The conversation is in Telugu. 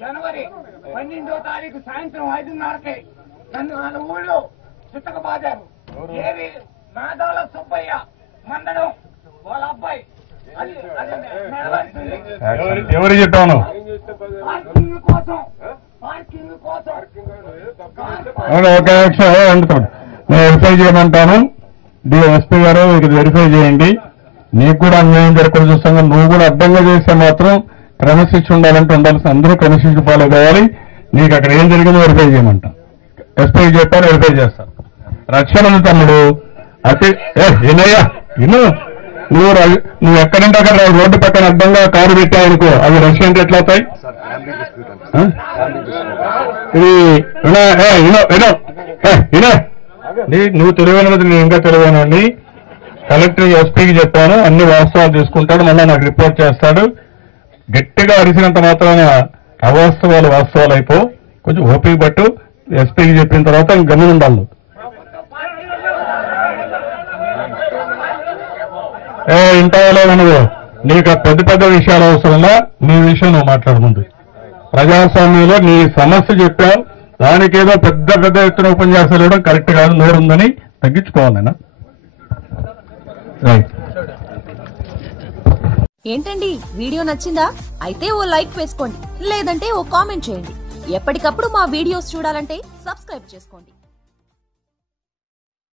జనవరి 12వ తారీఖు సాయంత్రం 5:30కి నన్ను వాళ్ళ ఊళ్ళో చిత్తకబాదారు. ఏవి నాదాల సుబ్బయ్య మందడం వాళ్ళ అబ్బాయి. ఎవరు చెప్పాను? పార్కింగ్ కోసం ఒక నిమిషం నేను వెరిఫై చేయమంటాను. ఎస్పీ గారు ఇది వెరిఫై చేయండి. నీకు కూడా అన్యాయం జరగకుండా చూస్తాను. నువ్వు కూడా అడ్డంగా చేస్తే మాత్రం క్రమశిక్ష ఉండాలంటే ఉండాల్సిన అందరూ క్రమశిక్ష ఫాలో కావాలి. నీకు అక్కడ ఏం జరిగిందో వెరిఫై చేయమంటా. ఎస్పీ చెప్పాను, వెరిఫై చేస్తాను. రక్షణ ఉంది తమ్ముడు. అతి ఏనయ్యా ఇను నువ్వు ఎక్కడంటే అక్కడ రోడ్డు పక్కన అడ్డంగా కారు పెట్టావనుకో, అవి రక్షణ అంటే ఎట్లా అవుతాయి? ఇది నువ్వు తెలివైనది, నేను ఇంకా తెలివైనని కలెక్టర్ ఎస్పీకి చెప్పాను. అన్ని వాస్తవాలు తీసుకుంటాడు, మళ్ళీ నాకు రిపోర్ట్ చేస్తాడు. గట్టిగా అరిసినంత మాత్రాన అవాస్తవాలు వాస్తవాలు అయిపో. కొంచెం ఓపిక పట్టు. ఎస్పీకి చెప్పిన తర్వాత గమనం ఉండాలి. ఇంటలో నువ్వు నీకు పెద్ద పెద్ద విషయాలు అవసరంగా నీ విషయం నువ్వు మాట్లాడు. ముందు ప్రజాస్వామ్యంలో నీ సమస్య చెప్పావు, దానికేదో పెద్ద పెద్ద ఎత్తున ఉపన్యాసాలు ఇవ్వడం కరెక్ట్ కాదు. నోరుందని తగ్గించుకోవాలన్నా. ఏంటండి వీడియో నచ్చిందా? అయితే ఓ లైక్ వేసుకోండి, లేదంటే ఓ కామెంట్ చేయండి. ఎప్పటికప్పుడు మా వీడియోస్ చూడాలంటే సబ్స్క్రైబ్ చేసుకోండి.